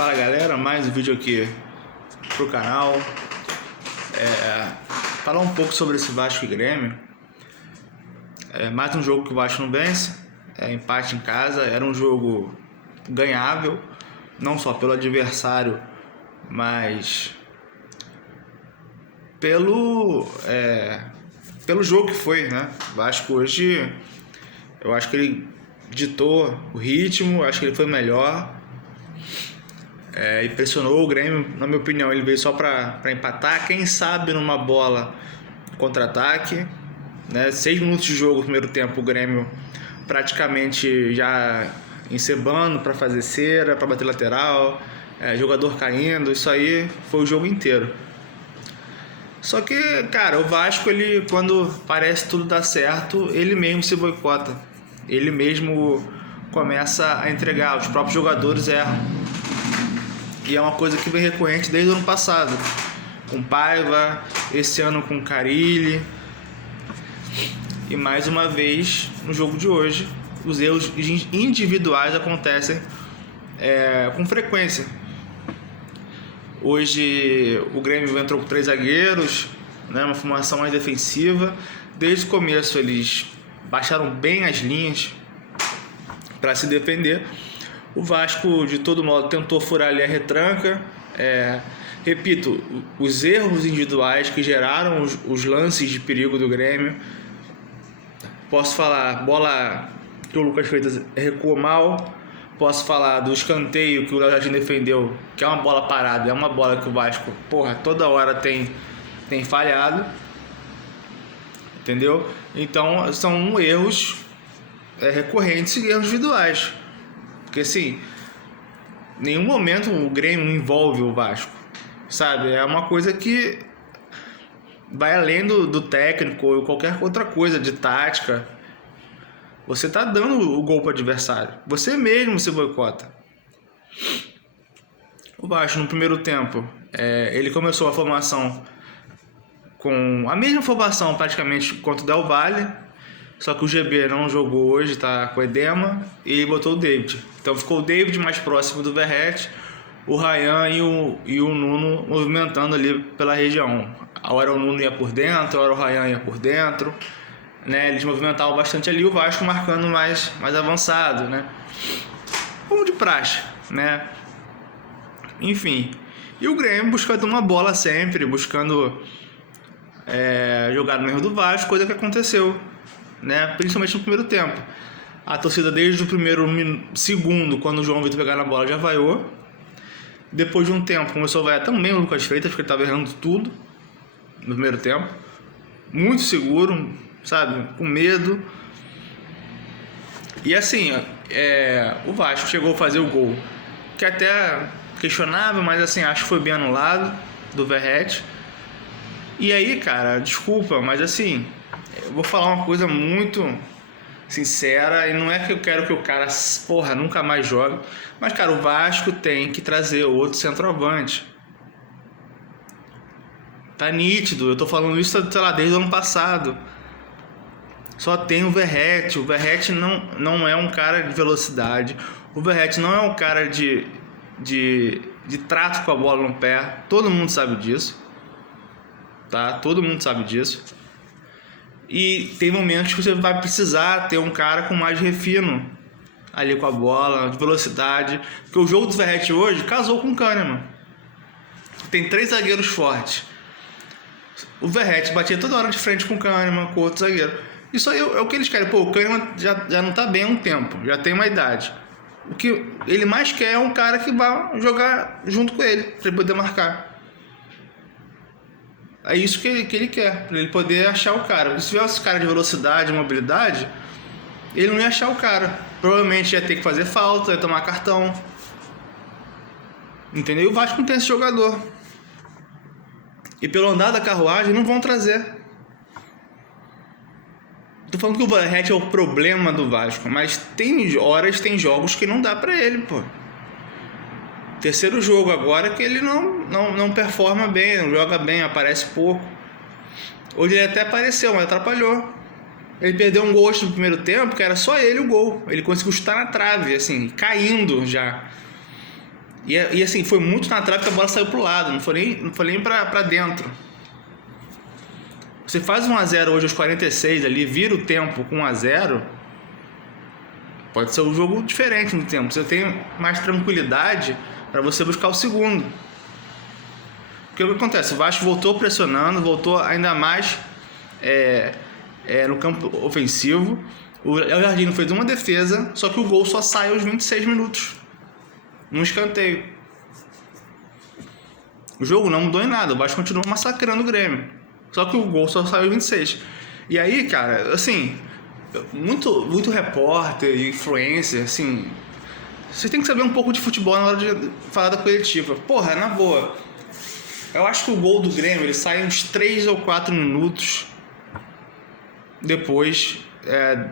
Fala galera, mais um vídeo aqui pro canal. Falar um pouco sobre esse Vasco e Grêmio. Mais um jogo que o Vasco não vence, empate em casa. Era um jogo ganhável, não só pelo adversário, mas pelo jogo que foi, né? O Vasco hoje, eu acho que ele ditou o ritmo, acho que ele foi melhor. Impressionou o Grêmio, na minha opinião. Ele veio só para empatar, quem sabe numa bola contra-ataque, né? 6 minutos de jogo no primeiro tempo, o Grêmio praticamente já encebando para fazer cera, para bater lateral, jogador caindo. Isso aí foi o jogo inteiro. Só que, cara, o Vasco, ele, quando parece tudo dar certo, ele mesmo se boicota, ele mesmo começa a entregar, os próprios jogadores erram. E é uma coisa que vem recorrente desde o ano passado, com Paiva, esse ano com Carille. E mais uma vez, no jogo de hoje, os erros individuais acontecem com frequência. Hoje o Grêmio entrou com 3 zagueiros, né, uma formação mais defensiva. Desde o começo eles baixaram bem as linhas para se defender. O Vasco, de todo modo, tentou furar ali a retranca. Repito, os erros individuais que geraram os lances de perigo do Grêmio. Posso falar, bola que o Lucas Freitas recuou mal. Posso falar do escanteio que o Léo Jardim defendeu, que é uma bola parada, é uma bola que o Vasco, toda hora tem falhado. Entendeu? Então, são erros recorrentes e erros individuais. Porque assim, em nenhum momento o Grêmio envolve o Vasco, sabe? É uma coisa que vai além do técnico ou qualquer outra coisa de tática. Você tá dando o gol para o adversário, você mesmo se boicota. O Vasco no primeiro tempo, ele começou a formação com a mesma formação praticamente contra o Del Valle. Só que o GB não jogou hoje, tá com edema, e botou o David. Então ficou o David mais próximo do Verratti, o Ryan e o Nuno movimentando ali pela região. A hora o Nuno ia por dentro, a hora o Ryan ia por dentro, né? Eles movimentavam bastante ali, o Vasco marcando mais avançado, né? Como de praxe, né? Enfim. E o Grêmio buscando uma bola sempre, buscando jogar no erro do Vasco, coisa que aconteceu, né? Principalmente no primeiro tempo. A torcida desde o primeiro segundo, quando o João Vitor pegar na bola, já vaiou. Depois de um tempo começou a vaiar também o Lucas Freitas, porque ele estava errando tudo no primeiro tempo. Muito seguro, sabe? Com medo. E assim, o Vasco chegou a fazer o gol, que até questionável, mas assim, acho que foi bem anulado, do Verratti. E aí, cara, desculpa, mas assim, eu vou falar uma coisa muito sincera, e não é que eu quero que o cara, nunca mais jogue, mas, cara, o Vasco tem que trazer outro centroavante. Tá nítido, eu tô falando isso, sei lá, desde o ano passado. Só tem o Verratti. O Verratti não é um cara de velocidade. O Verratti não é um cara de trato com a bola no pé. Todo mundo sabe disso. Tá? Todo mundo sabe disso. E tem momentos que você vai precisar ter um cara com mais refino ali com a bola, de velocidade. Porque o jogo do Verratti hoje casou com o Kahneman. Tem 3 zagueiros fortes. O Verratti batia toda hora de frente com o Kahneman, com outro zagueiro. Isso aí é o que eles querem. O Kahneman já não tá bem há um tempo, já tem uma idade. O que ele mais quer é um cara que vá jogar junto com ele, para ele poder marcar. É isso que ele quer, para ele poder achar o cara. Se tivesse cara de velocidade, mobilidade, ele não ia achar o cara. Provavelmente ia ter que fazer falta, ia tomar cartão. Entendeu? E o Vasco não tem esse jogador. E pelo andar da carruagem não vão trazer. Tô falando que o Verratti é o problema do Vasco, mas tem horas, tem jogos que não dá pra ele, pô. Terceiro jogo agora que ele não performa bem, não joga bem, aparece pouco. Hoje ele até apareceu, mas atrapalhou. Ele perdeu um gol no primeiro tempo, que era só ele o gol. Ele conseguiu chutar na trave, assim, caindo já. E assim, foi muito na trave que a bola saiu pro lado, não foi nem pra dentro. Você faz 1-0 hoje aos 46 ali, vira o tempo com 1-0, pode ser um jogo diferente no tempo. Você tem mais tranquilidade para você buscar o segundo. Porque o que acontece? O Vasco voltou pressionando, voltou ainda mais no campo ofensivo. O Léo Jardim fez uma defesa, só que o gol só sai aos 26 minutos. Num escanteio. O jogo não mudou em nada, o Vasco continuou massacrando o Grêmio. Só que o gol só saiu aos 26. E aí, cara, assim, muito repórter, influencer, assim, você tem que saber um pouco de futebol na hora de falar da coletiva. Porra, na boa, eu acho que o gol do Grêmio ele sai uns 3 ou 4 minutos depois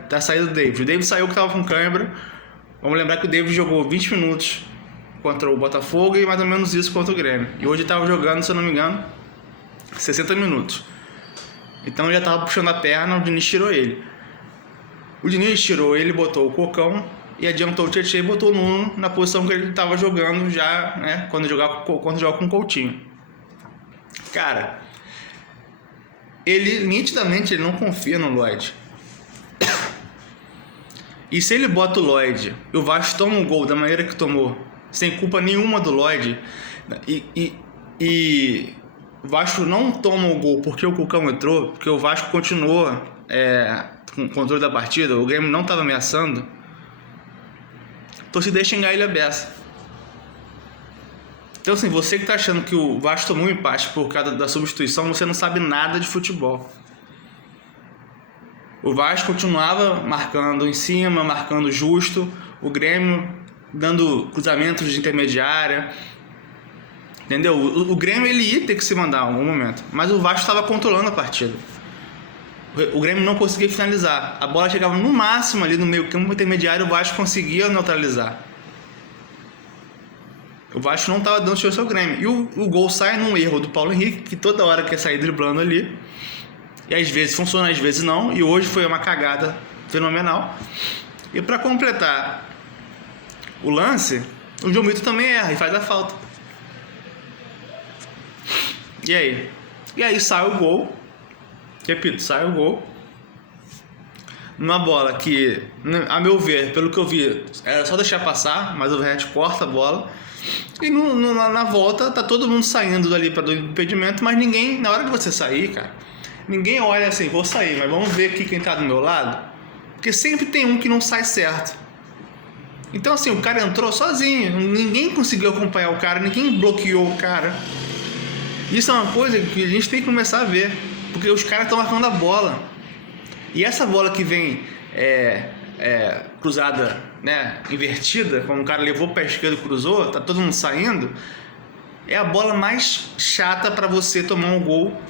da saída do David. O David saiu que tava com câimbra. Vamos lembrar que o David jogou 20 minutos contra o Botafogo e mais ou menos isso contra o Grêmio. E hoje estava jogando, se eu não me engano, 60 minutos. Então ele já estava puxando a perna, o Diniz tirou ele. O Diniz tirou ele, botou o Cocão e adiantou o Tietchan e botou o Nuno na posição que ele estava jogando já, né, quando joga com o Coutinho. Cara, ele nitidamente ele não confia no Lloyd. E se ele bota o Lloyd e o Vasco toma um gol da maneira que tomou, sem culpa nenhuma do Lloyd, e o Vasco não toma o gol porque o Cucão entrou, porque o Vasco continuou com o controle da partida, o Grêmio não estava ameaçando, a torcida ia xingar ele a beça. Então assim, você que está achando que o Vasco tomou um empate por causa da substituição, você não sabe nada de futebol. O Vasco continuava marcando em cima, marcando justo, o Grêmio dando cruzamentos de intermediária, entendeu? O Grêmio ele ia ter que se mandar em algum momento, mas o Vasco estava controlando a partida. O Grêmio não conseguia finalizar, a bola chegava no máximo ali no meio campo intermediário, o Vasco conseguia neutralizar. O Vasco não estava dando chance ao Grêmio. E o gol sai num erro do Paulo Henrique, que toda hora quer sair driblando ali. E às vezes funciona, às vezes não. E hoje foi uma cagada fenomenal. E para completar o lance, o João Vitor também erra e faz a falta. E aí? E aí sai o gol. Repito, sai o gol. Numa bola que, a meu ver, pelo que eu vi, era só deixar passar, mas o Verratti corta a bola. E na volta tá todo mundo saindo dali para do impedimento, mas ninguém, na hora de você sair, cara, ninguém olha assim, vou sair, mas vamos ver aqui quem tá do meu lado. Porque sempre tem um que não sai certo. Então assim, o cara entrou sozinho, ninguém conseguiu acompanhar o cara, ninguém bloqueou o cara. Isso é uma coisa que a gente tem que começar a ver, porque os caras estão marcando a bola. E essa bola que vem cruzada, né, invertida, como o cara levou o pé esquerdo e cruzou, tá todo mundo saindo, é a bola mais chata para você tomar um gol,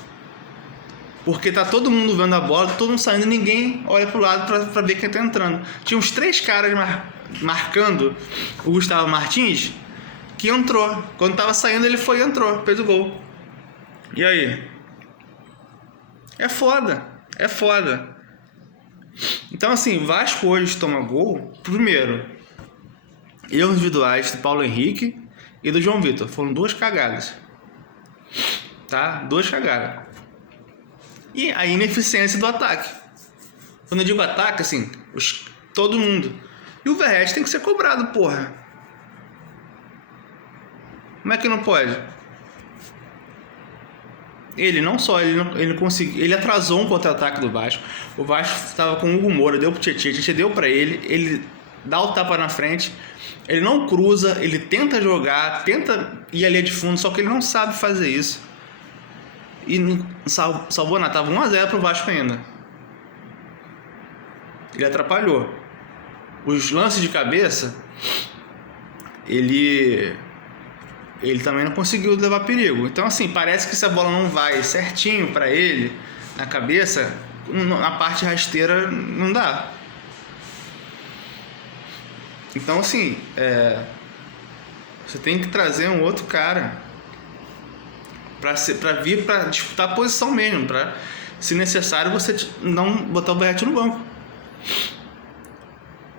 porque tá todo mundo vendo a bola, todo mundo saindo, ninguém olha pro lado para ver quem tá entrando. Tinha uns 3 caras marcando o Gustavo Martins, que entrou, quando tava saindo ele foi e entrou, fez o gol. E aí? É foda. Então assim, Vasco hoje toma gol, primeiro, erros individuais do Paulo Henrique e do João Vitor, foram 2 cagadas, tá? 2 cagadas. E a ineficiência do ataque. Quando eu digo ataque, assim, todo mundo. E o Verratti tem que ser cobrado, porra. Como é que não pode? Ele não só, ele conseguiu, ele atrasou um contra-ataque do Vasco. O Vasco estava com o Hugo Moura, deu pro Tietchan deu para ele dá o tapa na frente, ele não cruza, ele tenta jogar, tenta ir ali de fundo, só que ele não sabe fazer isso. E salvou nada, tava 1-0 pro Vasco ainda. Ele atrapalhou. Os lances de cabeça, ele também não conseguiu levar perigo. Então assim, parece que se a bola não vai certinho para ele na cabeça, na parte rasteira não dá. Então assim, você tem que trazer um outro cara para vir para disputar a posição mesmo, para, se necessário, você não botar o Verratti no banco.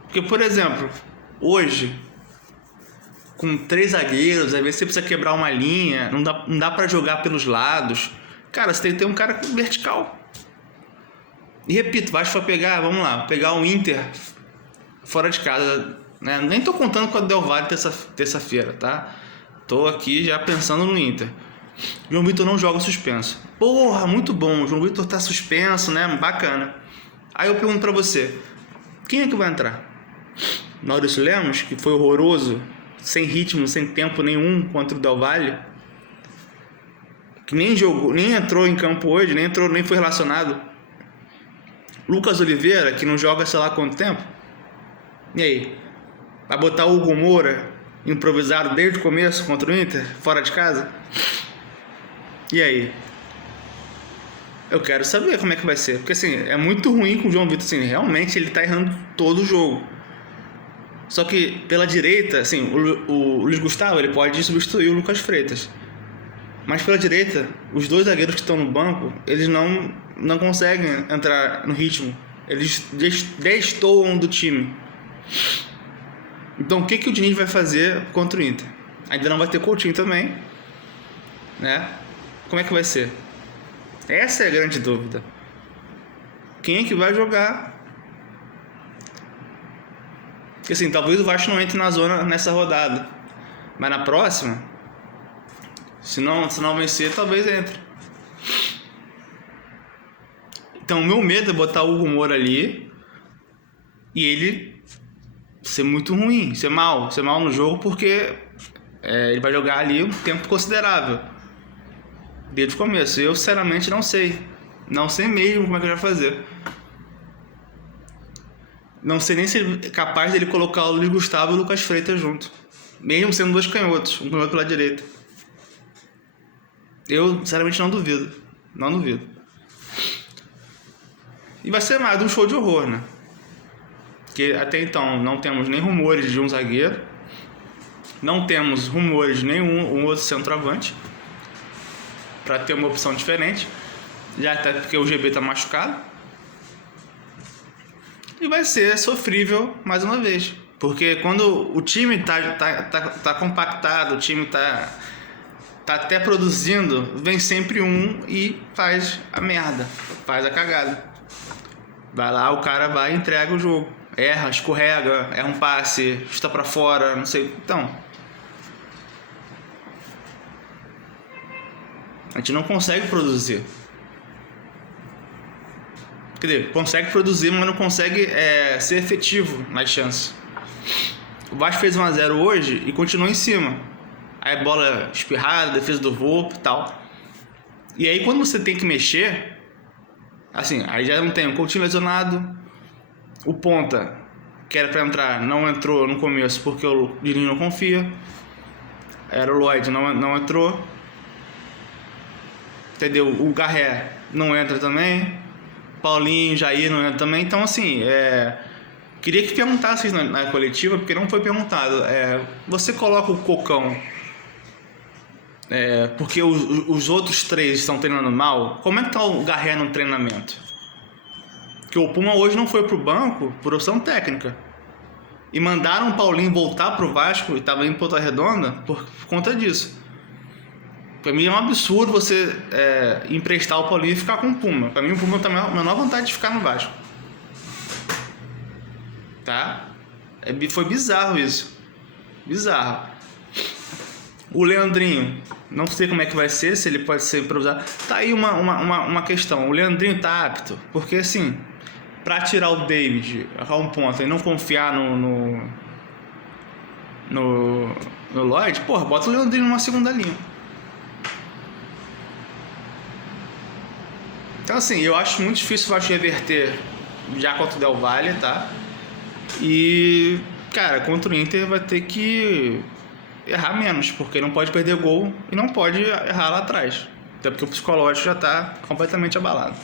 Porque, por exemplo, hoje, com 3 zagueiros, às vezes você precisa quebrar uma linha, não dá pra jogar pelos lados. Cara, você tem que ter um cara vertical. E repito, o Vasco vai pegar, vamos lá, pegar o Inter fora de casa, né? Nem tô contando com o Del Valle terça-feira, tá? Tô aqui já pensando no Inter. João Vitor não joga suspenso. Porra, muito bom, o João Vitor tá suspenso, né? Bacana. Aí eu pergunto pra você, quem é que vai entrar? Maurício Lemos, que foi horroroso, sem ritmo, sem tempo nenhum contra o Del Valle, que nem jogou, nem entrou em campo hoje, nem foi relacionado. Lucas Oliveira, que não joga sei lá quanto tempo. E aí? Vai botar o Hugo Moura improvisado desde o começo contra o Inter, fora de casa? E aí? Eu quero saber como é que vai ser. Porque assim, é muito ruim com o João Vitor. Assim, realmente ele tá errando todo o jogo. Só que pela direita, assim, o Luiz Gustavo ele pode substituir o Lucas Freitas. Mas pela direita, os 2 zagueiros que estão no banco, eles não conseguem entrar no ritmo. Eles destoam do time. Então o que o Diniz vai fazer contra o Inter? Ainda não vai ter Coutinho também, né? Como é que vai ser? Essa é a grande dúvida. Quem é que vai jogar? Porque assim, talvez o Vasco não entre na zona nessa rodada, mas na próxima, se não vencer, talvez entre. Então o meu medo é botar o Hugo Moura ali e ele ser muito ruim, ser mal no jogo, porque ele vai jogar ali um tempo considerável desde o começo. Eu sinceramente não sei mesmo como é que ele vai fazer. Não sei nem se ele é capaz dele colocar o Luiz Gustavo e o Lucas Freitas junto, mesmo sendo 2 canhotos, um canhoto pela direita. Eu sinceramente não duvido. E vai ser mais um show de horror, né? Porque até então não temos nem rumores de um zagueiro, não temos rumores de nenhum outro centroavante para ter uma opção diferente, já até porque o GB tá machucado. E vai ser sofrível mais uma vez, porque quando o time tá compactado, o time tá até produzindo, vem sempre um e faz a merda, faz a cagada. Vai lá, o cara vai e entrega o jogo. Erra, escorrega, erra um passe, chuta pra fora, não sei. Então, a gente não consegue produzir. Quer dizer, consegue produzir, mas não consegue ser efetivo nas chances. O Vasco fez 1-0 hoje e continua em cima. Aí bola espirrada, defesa do Volpi e tal. E aí quando você tem que mexer, assim, aí já não tem o Coutinho lesionado, o ponta, que era pra entrar, não entrou no começo porque o Diniz não confia. Era o Lloyd, não entrou. Entendeu? O Garré não entra também. Paulinho, Jair não entra também. Então assim, queria que perguntasse na coletiva, porque não foi perguntado. Você coloca o Cocão porque os outros 3 estão treinando mal? Como é que tá o Garré no treinamento? Porque o Puma hoje não foi pro banco por opção técnica. E mandaram o Paulinho voltar pro Vasco e estava em Ponta Redonda por conta disso. Pra mim é um absurdo você emprestar o Paulinho e ficar com o Puma. Pra mim o Puma tem a menor vontade de ficar no Vasco. Tá? Foi bizarro isso. Bizarro. O Leandrinho, não sei como é que vai ser, se ele pode ser improvisado. Tá aí uma questão. O Leandrinho tá apto, porque assim, pra tirar o David a um ponto e não confiar no Lloyd, porra, bota o Leandrinho numa segunda linha. Então assim, eu acho muito difícil o Vasco reverter já contra o Del Valle, tá? E, cara, contra o Inter vai ter que errar menos, porque não pode perder gol e não pode errar lá atrás. Até porque o psicológico já tá completamente abalado.